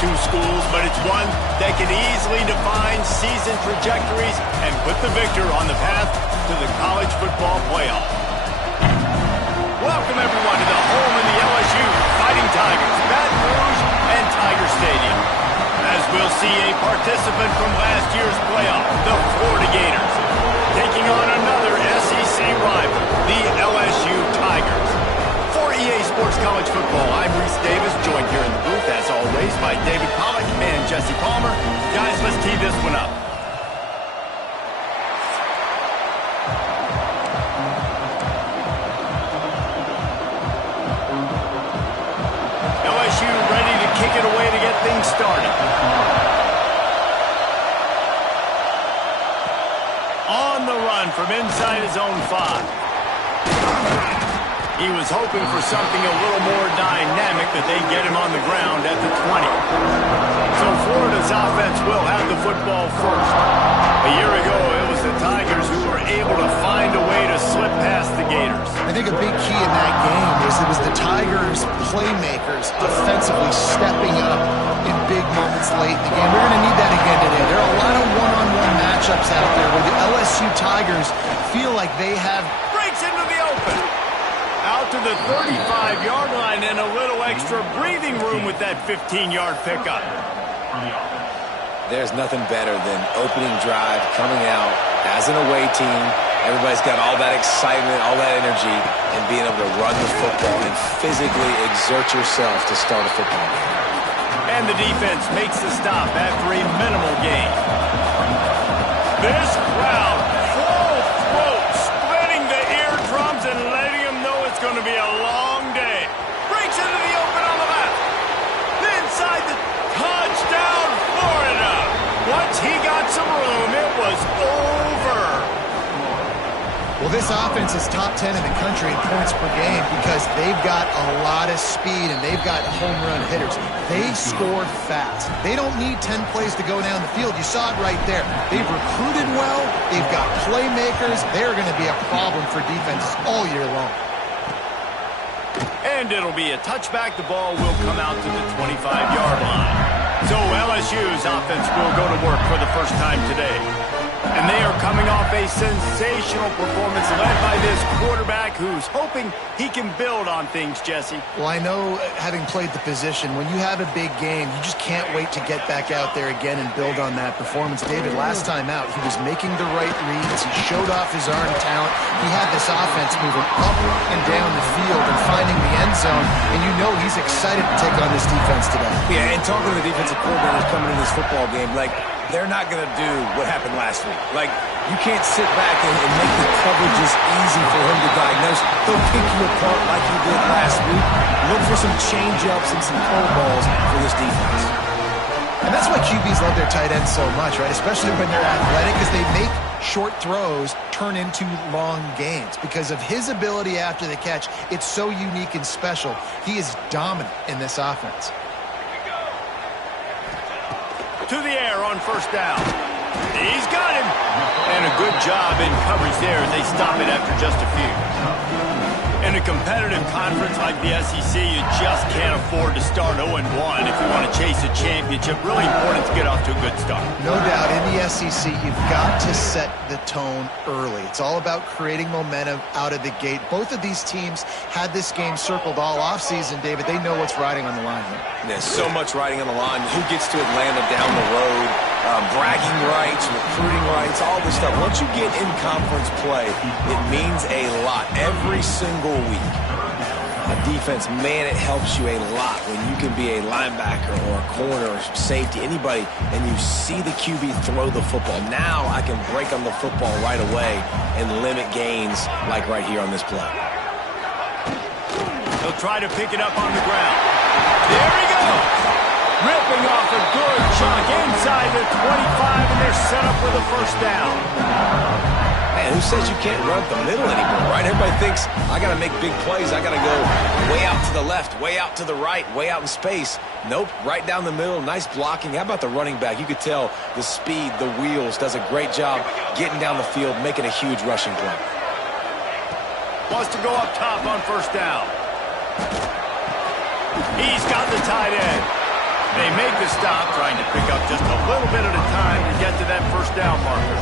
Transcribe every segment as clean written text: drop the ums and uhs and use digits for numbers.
Two schools, but it's one that can easily define season trajectories and put the victor on the path to the college football playoff. Welcome everyone to the home of the LSU Fighting Tigers, Baton Rouge and Tiger Stadium. As we'll see a participant from last year's playoff, the Florida Gators, taking on another SEC rival, the LSU Tigers. For EA Sports College Football, I'm Reese Davis, joined here in the booth, as always, by David Pollack and Jesse Palmer. Guys, let's tee this one up. LSU ready to kick it away to get things started. On the run from inside his own 5. He was hoping for something a little more dynamic, that they'd get him on the ground at the 20. So Florida's offense will have the football first. A year ago, it was the Tigers who were able to find a way to slip past the Gators. I think a big key in that game was it was the Tigers' playmakers offensively stepping up in big moments late in the game. We're going to need that again today. There are a lot of one-on-one matchups out there where the LSU Tigers feel like they have... Breaks into the open. Out to the 35-yard line and a little extra breathing room with that 15-yard pickup. There's nothing better than opening drive, coming out as an away team. Everybody's got all that excitement, all that energy, and being able to run the football and physically exert yourself to start a football game. And the defense makes the stop after a minimal gain. This crowd, full throat, splitting the eardrums and letting it's going to be a long day. Breaks into the open on the left. Inside the touchdown, Florida. Once he got some room, it was over. Well, this offense is top 10 in the country in points per game because they've got a lot of speed and they've got home run hitters. They scored fast. They don't need 10 plays to go down the field. You saw it right there. They've recruited well. They've got playmakers. They're going to be a problem for defenses all year long. And it'll be a touchback. The ball will come out to the 25-yard line. So LSU's offense will go to work for the first time today. And they are coming off a sensational performance led by this quarterback who's hoping he can build on things, Jesse. Well, I know, having played the position, when you have a big game, you just can't wait to get back out there again and build on that performance. David, last time out, he was making the right reads. He showed off his arm talent. He had this offense moving up and down the field and finding the end zone. And you know he's excited to take on this defense today. Yeah, and talking to the defensive coordinators coming in this football game, like, they're not going to do what happened last week. Like, you can't sit back and make the coverages easy for him to diagnose. He'll pick you apart like he did last week. Look for some change-ups and some curveballs for this defense. And that's why QBs love their tight ends so much, right? Especially when they're athletic, because they make short throws turn into long gains. Because of his ability after the catch, it's so unique and special. He is dominant in this offense. To the air on first down. He's got him. And a good job in coverage there as they stop it after just a few. In a competitive conference like the SEC, you just can't afford to start 0-1 if you want to chase a championship. Really important to get off to a good start. No doubt, in the SEC, you've got to set the tone early. It's all about creating momentum out of the gate. Both of these teams had this game circled all offseason, David. They know what's riding on the line here. There's so much riding on the line. Who gets to Atlanta down the road? Bragging rights, recruiting rights, all this stuff. Once you get in conference play, it means a lot every single week. A defense, man, it helps you a lot when you can be a linebacker or a corner or safety, anybody, and you see the QB throw the football. Now I can break on the football right away and limit gains like right here on this play. He'll try to pick it up on the ground. There he goes. Ripping off a good chunk inside the 25, and they're set up with a first down. Man, who says you can't run up the middle anymore, right? Everybody thinks, I got to make big plays. I got to go way out to the left, way out to the right, way out in space. Nope, right down the middle, nice blocking. How about the running back? You could tell the speed, the wheels, does a great job getting down the field, making a huge rushing play. Wants to go up top on first down. He's got the tight end. They make the stop, trying to pick up just a little bit at a time to get to that first down marker.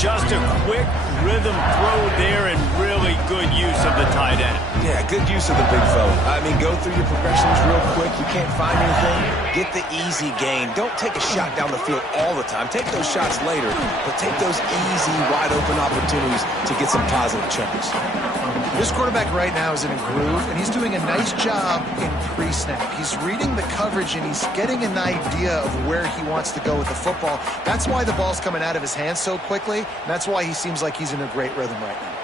Just a quick rhythm throw there and really good use of the tight end. Yeah, good use of the big fella. I mean, go through your progressions real quick. You can't find anything. Get the easy gain. Don't take a shot down the field all the time. Take those shots later, but take those easy, wide-open opportunities to get some positive chunks. This quarterback right now is in a groove, and he's doing a nice job in pre-snap. He's reading the coverage, and he's getting an idea of where he wants to go with the football. That's why the ball's coming out of his hands so quickly, and that's why he seems like he's in a great rhythm right now.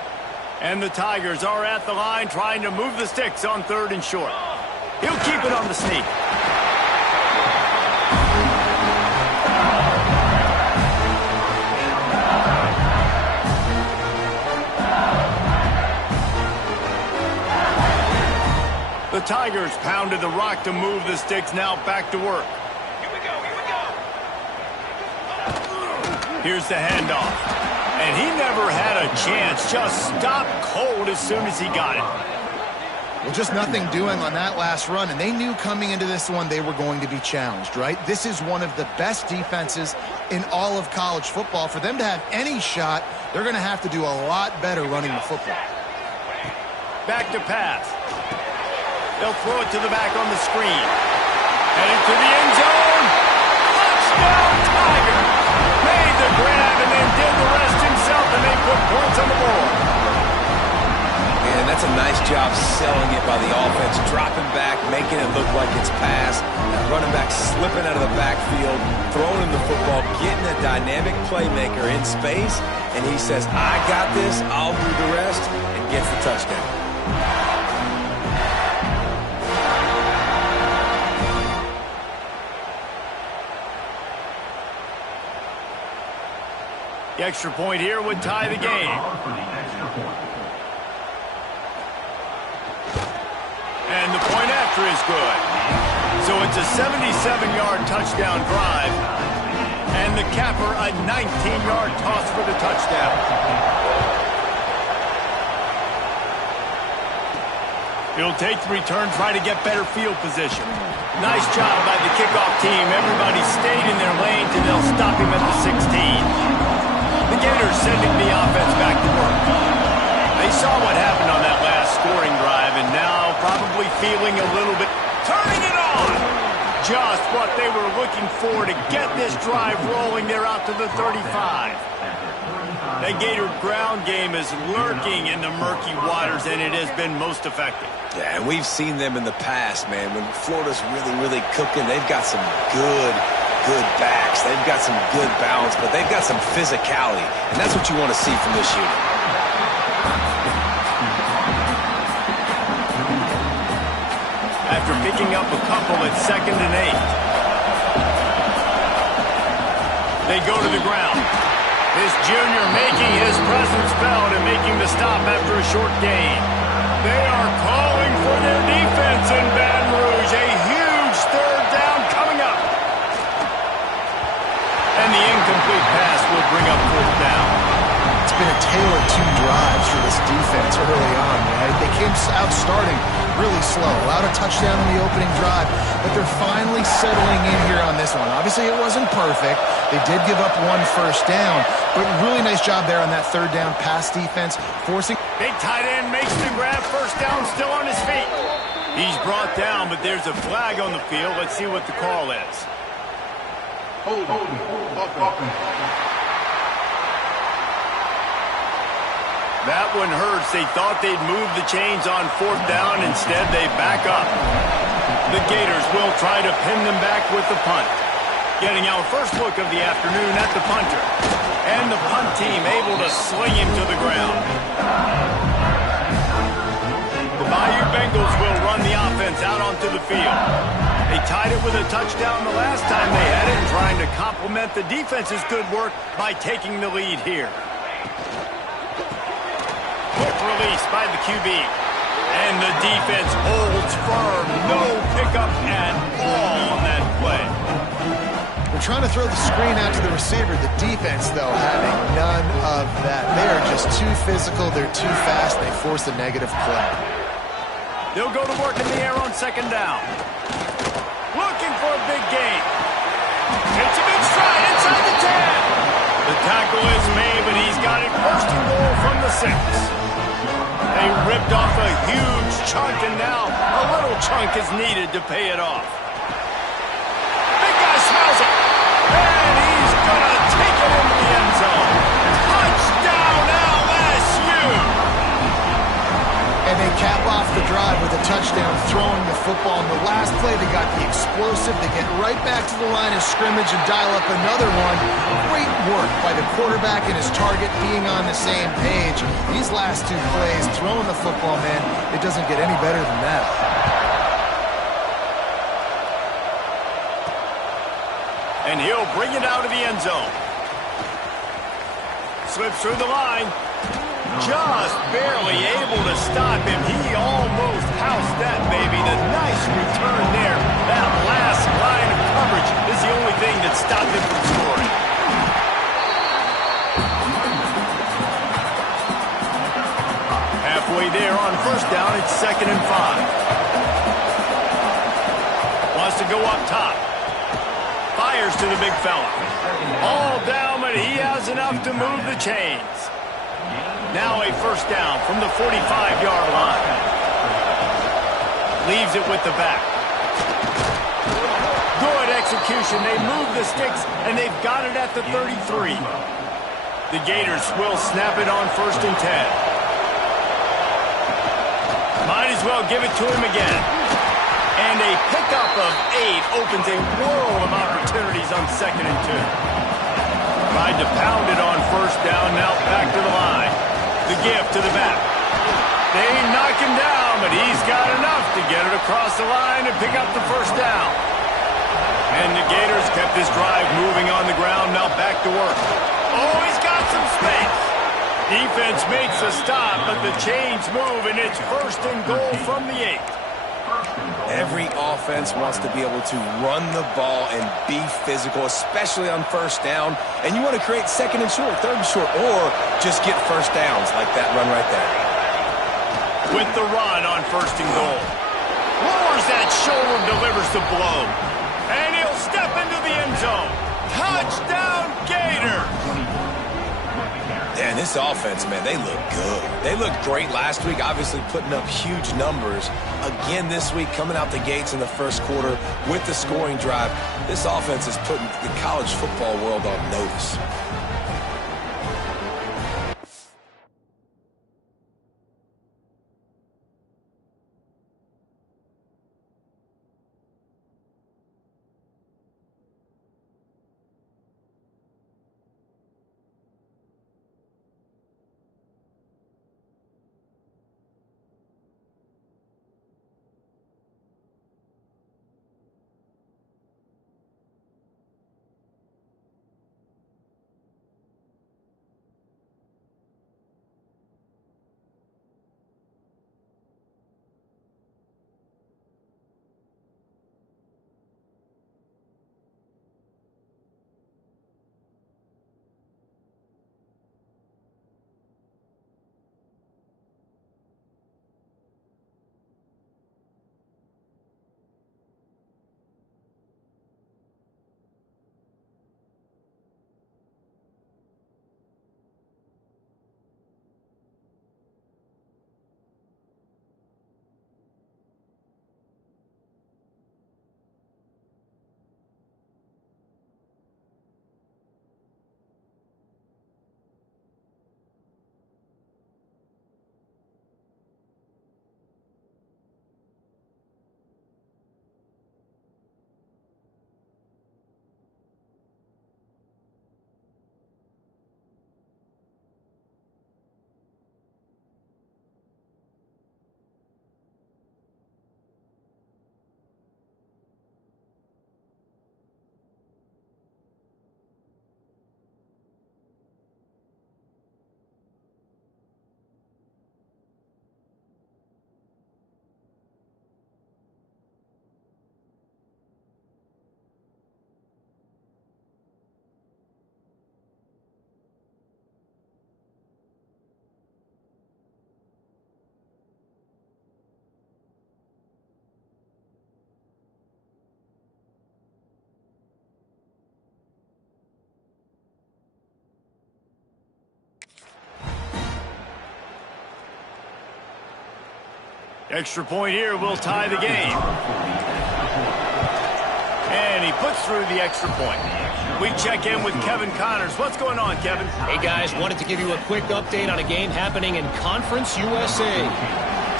And the Tigers are at the line trying to move the sticks on 3rd and short. He'll keep it on the sneak. The Tigers pounded the rock to move the sticks, now back to work. Here we go. Here's the handoff. And he never had a chance, just stopped cold as soon as he got it. Well, just nothing doing on that last run, and they knew coming into this one they were going to be challenged, right? This is one of the best defenses in all of college football. For them to have any shot, they're going to have to do a lot better running the football. Back to pass. They'll throw it to the back on the screen. Headed to the end zone. Touchdown, Tiger! Made the grab and then did the rest himself, and they put points on the board. And that's a nice job selling it by the offense, dropping back, making it look like it's pass. That running back slipping out of the backfield, throwing him the football, getting a dynamic playmaker in space, and he says, I got this, I'll do the rest, and gets the touchdown. The extra point here would tie the game. And the point after is good. So it's a 77-yard touchdown drive. And the capper, a 19-yard toss for the touchdown. He'll take the return, try to get better field position. Nice job by the kickoff team. Everybody stayed in their lanes, and they'll stop him at the 16. The Gators sending the offense back to work. They saw what happened on that last scoring drive, and now probably feeling a little bit, turning it on. Just what they were looking for to get this drive rolling. They're out to the 35. The Gator ground game is lurking in the murky waters, and it has been most effective. Yeah, and we've seen them in the past, man. When Florida's really cooking, they've got some good backs. They've got some good balance, but they've got some physicality, and that's what you want to see from this unit. After picking up a couple at 2nd and 8. They go to the ground. This junior making his presence felt and making the stop after a short gain. They are calling for their defense in Baton Rouge. A huge 3rd down coming up. And the incomplete pass will bring up 4th down. It's been a tale of 2 drives for this defense early on, right? They came out starting really slow, allowed a touchdown in the opening drive, but they're finally settling in here on this one. Obviously, it wasn't perfect. They did give up 1 first down, but really nice job there on that 3rd down pass defense, forcing. Big tight end makes the grab, 1st down, still on his feet. He's brought down, but there's a flag on the field. Let's see what the call is. That one hurts. They thought they'd move the chains on 4th down. Instead, they back up. The Gators will try to pin them back with the punt. Getting our first look of the afternoon at the punter. And the punt team able to sling him to the ground. The Bayou Bengals will run the offense out onto the field. They tied it with a touchdown the last time they had it, and trying to complement the defense's good work by taking the lead here. quick release by the QB. And the defense holds firm. No pickup at all on that play. They're trying to throw the screen out to the receiver. The defense, though, having none of that. They are just too physical. They're too fast. They force a negative play. They'll go to work in the air on second down. Looking for a big gain. Takes a big stride inside the 10. The tackle is made, but he's got it first and goal from the 6. They ripped off a huge chunk, and now a little chunk is needed to pay it off. Big guy smells it. And he's going to take it into the end zone. Touchdown, LSU! And they cap off the drive with a touchdown, throwing the football. In the last play, they got the explosive. They get right back to the line of scrimmage and dial up another one. Great work by the quarterback and his target being on the same page. These last two plays, throwing the football, man, it doesn't get any better than that. And he'll bring it out of the end zone. Slips through the line. Just barely able to stop him. He almost housed that baby. The nice return there. That last line of coverage is the only thing that stopped him from scoring. Halfway there on first down, it's 2nd and 5. Wants to go up top. Fires to the big fella. All down, but he has enough to move the chains. Now a first down from the 45-yard line. Leaves it with the back. Good execution. They move the sticks, and they've got it at the 33. The Gators will snap it on 1st and 10. Might as well give it to him again. And a pickup of 8 opens a world of opportunities on 2nd and 2. Tried to pound it on first down, now back to the line. The give to the back. They knock him down, but he's got enough to get it across the line and pick up the first down. And the Gators kept this drive moving on the ground, now back to work. Oh, he's got some space. Defense makes a stop, but the chains move, and it's 1st and goal from the 8. Every offense wants to be able to run the ball and be physical, especially on first down. And you want to create 2nd and short, 3rd and short, or just get first downs like that run right there. With the run on 1st and goal. Lowers that shoulder, delivers the blow. And he'll step into the end zone. Touchdown, Gators! And this offense, man, they look good. They looked great last week, obviously putting up huge numbers. Again this week, coming out the gates in the first quarter with the scoring drive. This offense is putting the college football world on notice. Extra point here will tie the game. And he puts through the extra point. We check in with Kevin Connors. What's going on, Kevin? Hey, guys, wanted to give you a quick update on a game happening in Conference USA.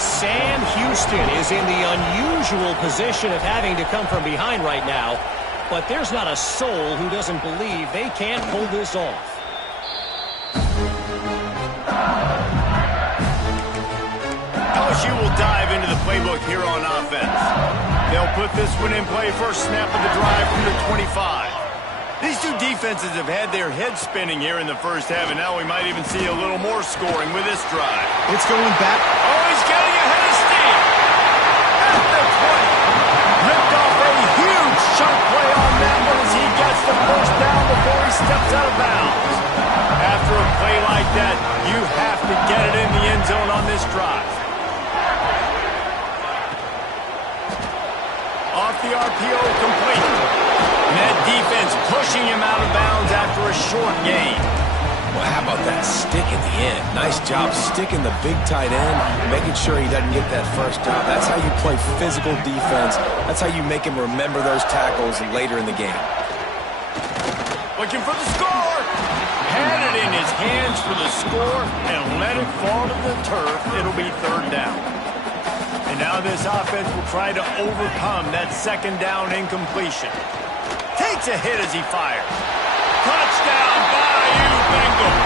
Sam Houston is in the unusual position of having to come from behind right now, but there's not a soul who doesn't believe they can't pull this off. LSU will dive into the playbook here on offense. They'll put this one in play first snap of the drive from the 25. These two defenses have had their heads spinning here in the first half, and now we might even see a little more scoring with this drive. It's going back. Oh, he's getting ahead of steam. At the 20. Ripped off a huge chunk play on that one as he gets the first down before he steps out of bounds. After a play like that, you have to get it in the end zone on this drive. Off the RPO, complete. And that defense pushing him out of bounds after a short gain. Well, how about that stick at the end? Nice job sticking the big tight end, making sure he doesn't get that first down. That's how you play physical defense. That's how you make him remember those tackles later in the game. Looking for the score. Had it in his hands for the score and let it fall to the turf. It'll be third down. And now this offense will try to overcome that second down incompletion. Takes a hit as he fires. Touchdown, Bayou Bengals.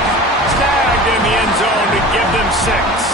Snagged in the end zone to give them 6.